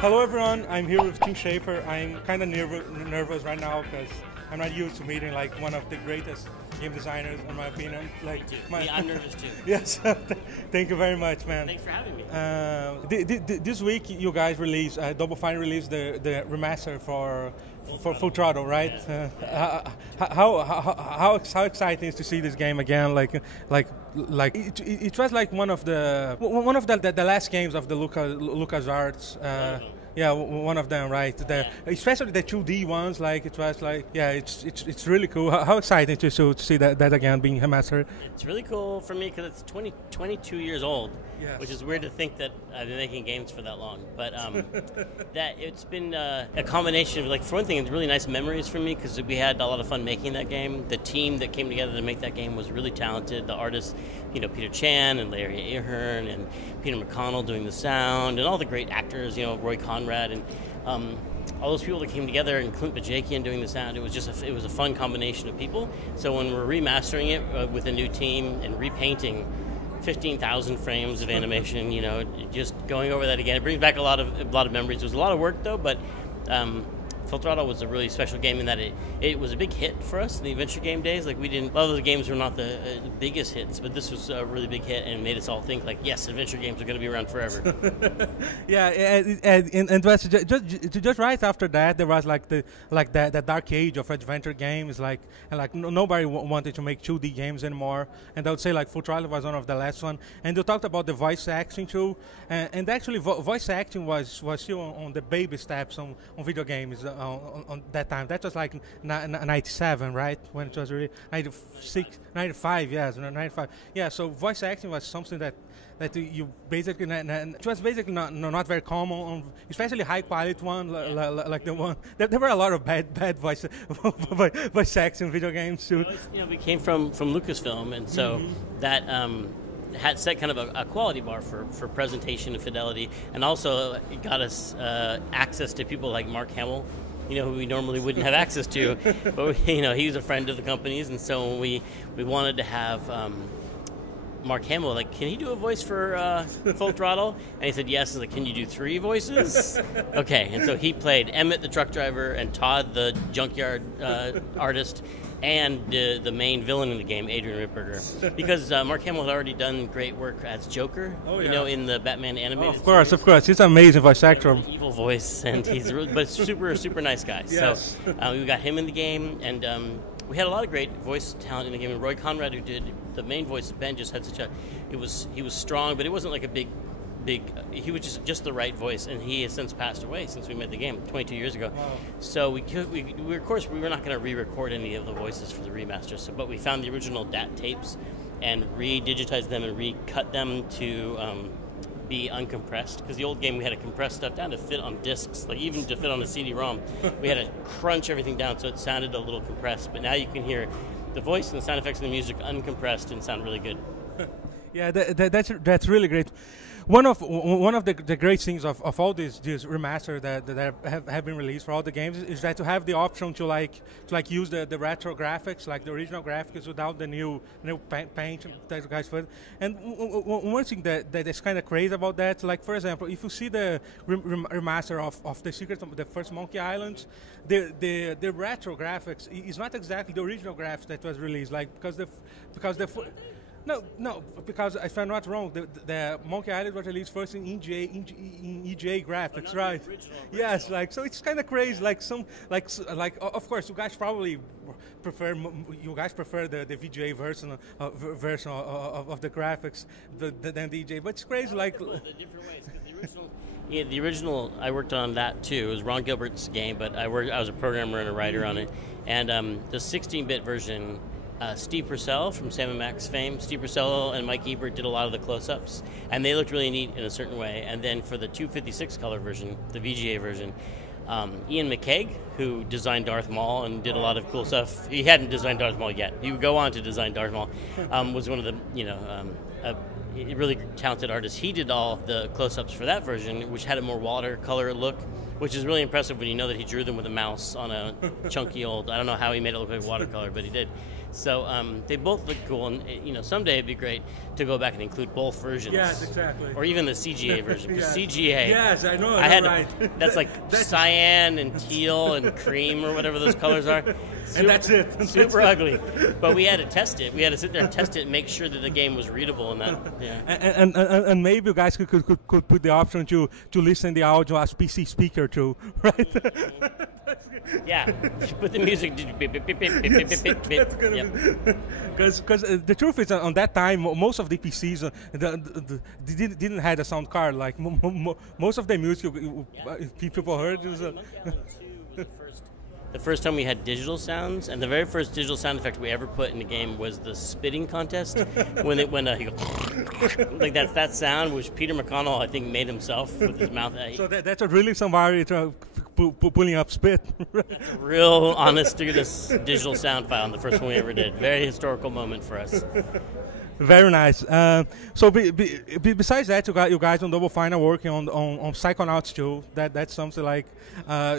Hello everyone, I'm here with Tim Schafer. I'm kind of nervous right now because I'm not used to meeting like one of the greatest game designers, in my opinion. Like, I'm nervous too. Yes, thank you very much, man. Thanks for having me. This week you guys released, Double Fine released the remaster for Full Throttle, right? Yeah. How exciting is to see this game again? It was like one of the last games of the LucasArts. Yeah, one of them, right? Especially the 2D ones. Like it was like, yeah, it's really cool. How exciting to see that again being remastered. It's really cool for me because it's 22 years old, yes. Which is weird to think that I've been making games for that long. But that it's been a combination of, like, for one thing, it's really nice memories for me because we had a lot of fun making that game. The team that came together to make that game was really talented. The artists, Peter Chan and Larry Ahern and Peter McConnell doing the sound, and all the great actors, Roy Conrad and all those people that came together, and Clint Bajakian doing the sound. It was just it was a fun combination of people. So when we're remastering it with a new team and repainting 15,000 frames of animation, just going over that again, it brings back a lot of memories. It was a lot of work though, but Full Throttle was a really special game in that it was a big hit for us in the adventure game days. Like, a lot of the games were not the biggest hits, but this was a really big hit and made us all think, like, yes, adventure games are going to be around forever. Yeah, and just right after that, there was that dark age of adventure games, nobody wanted to make 2D games anymore, and I would say like Full Throttle was one of the last one. And you talked about the voice acting too, and actually voice acting was still on the baby steps on video games. On that time, that was like 97, right? When it was really 96, 95, yes, 95. Yeah, so voice acting was something that you basically, it was basically not very common, especially high quality one, like the one. There were a lot of bad voice acting in video games too. We came from Lucasfilm, and so that had set kind of a quality bar for presentation and fidelity, and also it got us access to people like Mark Hamill, who we normally wouldn't have access to. But he's a friend of the company's, and so when we wanted to have Mark Hamill, like, can he do a voice for Full Throttle? And he said yes. And like, can you do 3 voices? Okay, and so he played Emmett the truck driver, and Todd the junkyard artist, and the main villain in the game, Adrian Ripperger, because Mark Hamill had already done great work as Joker, in the Batman animated series. Of course, he's an amazing voice actor. Evil voice, and he's but super nice guy. Yes. So we got him in the game, and we had a lot of great voice talent in the game. And Roy Conrad, who did the main voice of Ben, just had he was strong, but it wasn't like a big. He was just the right voice, and he has since passed away since we made the game 22 years ago. Wow. So we of course we were not going to re-record any of the voices for the remaster. But we found the original DAT tapes and re-digitized them and recut them to be uncompressed, because the old game we had to compress stuff down to fit on discs, like even to fit on a CD-ROM. We had to crunch everything down so it sounded a little compressed. But now you can hear the voice and the sound effects and the music uncompressed and sound really good. Yeah, that's really great. One of the great things of all these remasters that have been released for all the games is that to have the option to use the retro graphics, like the original graphics, without the new paint that you guys put. And one thing that is kind of crazy about that, like, for example, if you see the remaster of the Secret of the First Monkey Island, the retro graphics is not exactly the original graphics that was released, like because No, because if I'm not wrong, the Monkey Island was released first in EJ graphics, right? Yes, so it's kind of crazy. Of course, you guys probably prefer the VGA version of the graphics than the EJ, but it's crazy. The different ways, because the original I worked on that too. It was Ron Gilbert's game, but I was a programmer and a writer on it, and the 16-bit version. Steve Purcell from Sam & Max fame. Steve Purcell and Mike Ebert did a lot of the close-ups, and they looked really neat in a certain way. And then for the 256 color version, the VGA version, Ian McCaig, who designed Darth Maul and did a lot of cool stuff. He hadn't designed Darth Maul yet. He would go on to design Darth Maul. Was one of the a really talented artist. He did all the close-ups for that version, which had a more watercolor look, which is really impressive when you know that he drew them with a mouse on a chunky old, I don't know how he made it look like watercolor, but he did. So they both look cool, and someday it'd be great to go back and include both versions. Yes, exactly. Or even the CGA version. Because Yes. CGA. Yes, I know. That's like cyan and teal and cream or whatever those colors are. And that's it. Super ugly. But we had to test it. We had to sit there and test it and make sure that the game was readable. And that, yeah. And maybe you guys could put the option to listen the audio as PC speaker too, right? Yeah, put the music. Because the truth is, on that time, most of the PCs didn't have a sound card. Like most of the music people heard was. The first time we had digital sounds, and the very first digital sound effect we ever put in the game was the spitting contest. when he goes, like that sound, which Peter McConnell, I think, made himself with his mouth. So that's really somebody pulling up spit. Real honest to goodness digital sound file, and the first one we ever did. Very historical moment for us. Very nice. So besides that, you guys on Double Fine are working on Psychonauts too. That's something like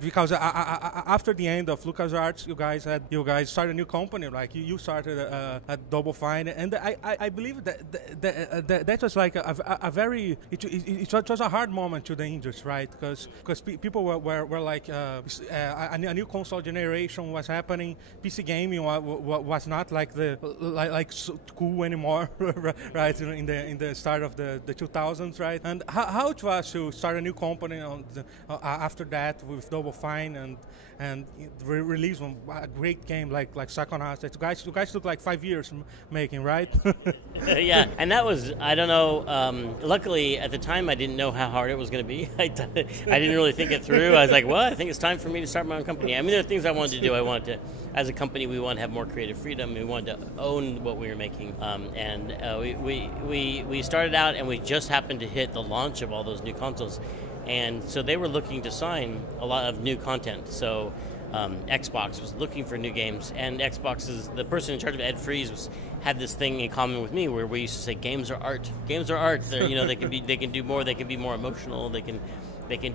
because after the end of LucasArts, you guys started a new company. Like you started at Double Fine, and I believe that was like a very it was a hard moment to the industry, right? Because people were like a new console generation was happening. PC gaming was not like so cool anymore. Right, in the start of the 2000s, right? And how it was to start a new company after that with Double Fine and release a great game like Psychonauts that you guys took like 5 years making, right? Yeah, and that was, I don't know, luckily at the time I didn't know how hard it was going to be. I didn't really think it through. I was like, well, I think it's time for me to start my own company. I mean, there are things I wanted to do. I wanted to, as a company, we wanted to have more creative freedom. We wanted to own what we were making. And we started out, and we just happened to hit the launch of all those new consoles. And so they were looking to sign a lot of new content. So Xbox was looking for new games, and the person in charge of Ed Freeze had this thing in common with me where we used to say games are art. Games are art. They can do more. They can be more emotional. They can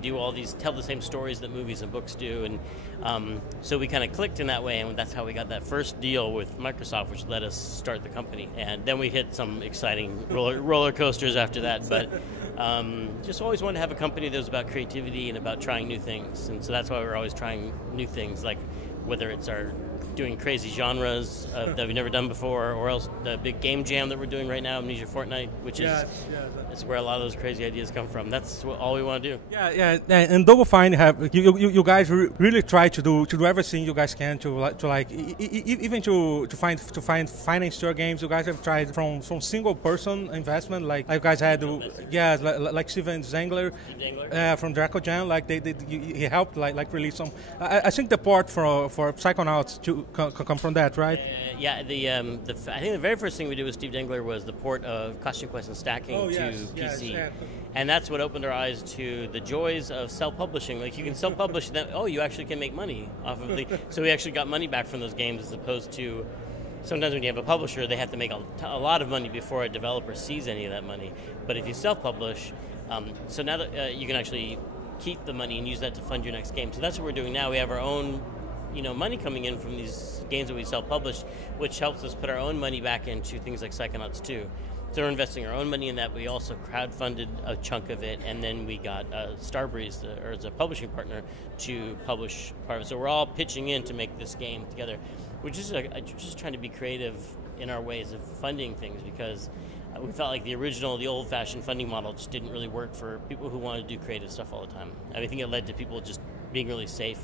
do all these, tell the same stories that movies and books do. And so we kind of clicked in that way, and that's how we got that first deal with Microsoft, which let us start the company. And then we hit some exciting roller coasters after that. But just always wanted to have a company that was about creativity and about trying new things. And so that's why we're always trying new things, like whether it's our doing crazy genres that we've never done before, or else the big game jam that we're doing right now, Amnesia Fortnite, which is where a lot of those crazy ideas come from. That's all we want to do. Yeah. And Double Fine you guys really try to do everything you guys can even to find finance your games. You guys have tried from single person investment, like you guys had, like Steven Zangler from Draco Jam, like he helped like release some. I think the port for Psychonauts to come from that, right? I think the very first thing we did with Steve Dengler was the port of Costume Quest and Stacking to PC. Yes, and that's what opened our eyes to the joys of self-publishing. Like, you can self-publish, then you actually can make money off of the... So we actually got money back from those games, as opposed to sometimes when you have a publisher, they have to make a lot of money before a developer sees any of that money. But if you self-publish, so now that you can actually keep the money and use that to fund your next game. So that's what we're doing now. We have our own money coming in from these games that we self-published, which helps us put our own money back into things like Psychonauts 2. So we're investing our own money in that. We also crowdfunded a chunk of it, and then we got Starbreeze, as a publishing partner, to publish part of it. So we're all pitching in to make this game together, which is just trying to be creative in our ways of funding things, because we felt like the old-fashioned funding model just didn't really work for people who wanted to do creative stuff all the time. I think it led to people just being really safe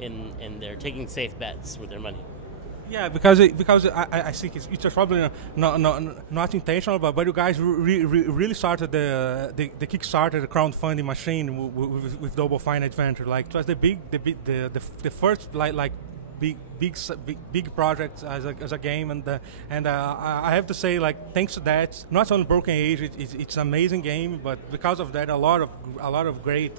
in their taking safe bets with their money. Yeah, because I think it's probably not intentional, but you guys really started the Kickstarter, the crowdfunding machine with Double Fine Adventure. Like, it was the first big project as a game, and I have to say, like, thanks to that, not only Broken Age, it's an amazing game, but because of that, a lot of great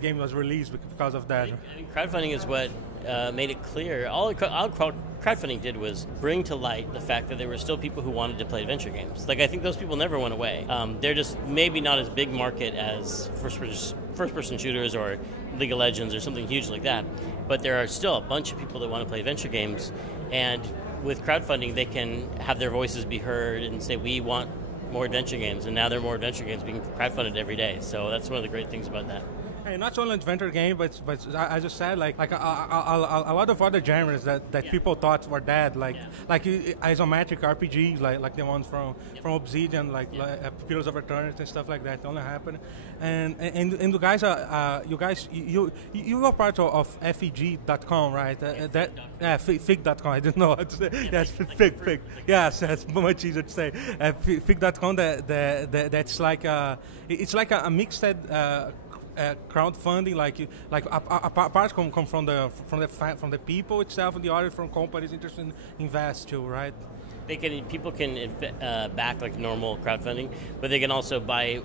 game was released because of that. I mean, crowdfunding is what made it clear. All crowdfunding did was bring to light the fact that there were still people who wanted to play adventure games. Like, I think those people never went away. They're just maybe not as big market as first-person shooters or League of Legends or something huge like that. But there are still a bunch of people that want to play adventure games, and with crowdfunding, they can have their voices be heard and say, we want more adventure games, and now there are more adventure games being crowdfunded every day. So that's one of the great things about that. Hey, not only adventure game, but as I said, like a lot of other genres that people thought were dead, like isometric RPGs, like the ones from Obsidian, like Pillars of Eternity and stuff like that, only happened. And you guys you are part of FEG.com, right? Fig.com. I didn't know how to say. Yes, Fig. Yes, that's much easier to say. Fig.com. That's like it's like a mixed. Crowdfunding, a part come from the people itself, and the other from companies interested in invest too, right? People can back like normal crowdfunding, but they can also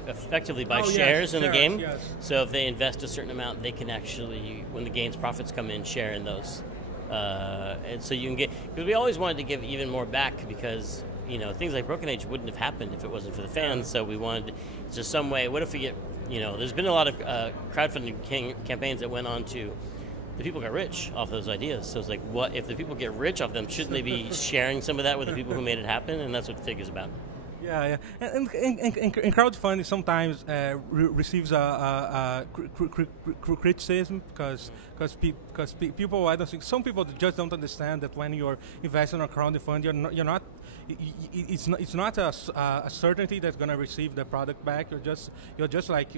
effectively buy shares in the game. Yes. So if they invest a certain amount, they can actually, when the game's profits come in, share in those. And so you can get, because we always wanted to give even more back, because things like Broken Age wouldn't have happened if it wasn't for the fans. So we wanted, just some way. What if we get, there's been a lot of crowdfunding campaigns that went on to, the people got rich off those ideas. So it's like, what if the people get rich off them? Shouldn't they be sharing some of that with the people who made it happen? And that's what Fig is about. Yeah. And crowdfunding sometimes receives a criticism because people, I don't think, some people just don't understand that when you're investing in a crowdfunding, you're not. It's not a certainty that's going to receive the product back. You're just like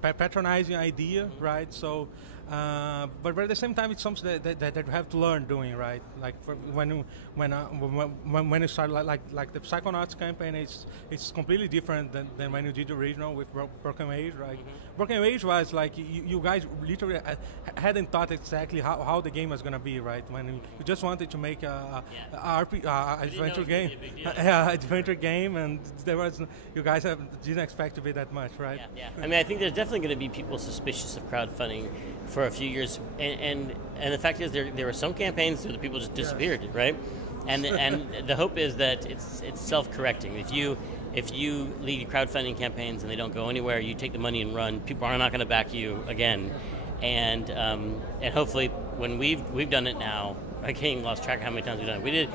patronizing idea, right? So, but at the same time, it's something that you have to learn doing, right? Like when you start like the Psychonauts campaign, it's completely different than when you did the original with Broken Age, right? Mm-hmm. Broken Age was like you guys literally hadn't thought exactly how the game was going to be, right? When you just wanted to make a adventure game. Adventure game, and you guys didn't expect to be that much, right? Yeah. I mean, I think there's definitely going to be people suspicious of crowdfunding for a few years, and the fact is there were some campaigns where the people just disappeared, right? And the hope is that it's self-correcting. If you lead crowdfunding campaigns and they don't go anywhere, you take the money and run, people are not going to back you again, and hopefully when we've done it now. I can't lost track of how many times we've done it.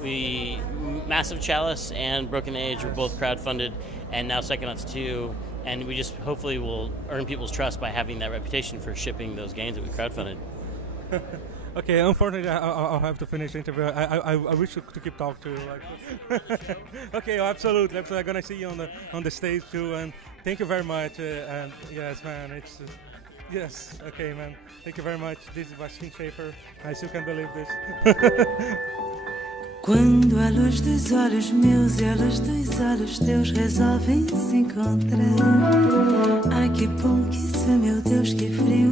We Massive Chalice and Broken Age were both crowdfunded, and now Psychonauts 2, and we just hopefully will earn people's trust by having that reputation for shipping those games that we crowdfunded. Okay, unfortunately, I'll have to finish the interview. I wish to keep talking to you. Okay, absolutely. I'm gonna see you on the stage too, and thank you very much. And yes, man, it's. Yes, okay, man. Thank you very much. This is Tim Schafer. I still can't believe this. Quando a luz dos olhos meus e a luz dos olhos teus resolvem se encontrar. Ai que bom que isso é, meu Deus, que frio.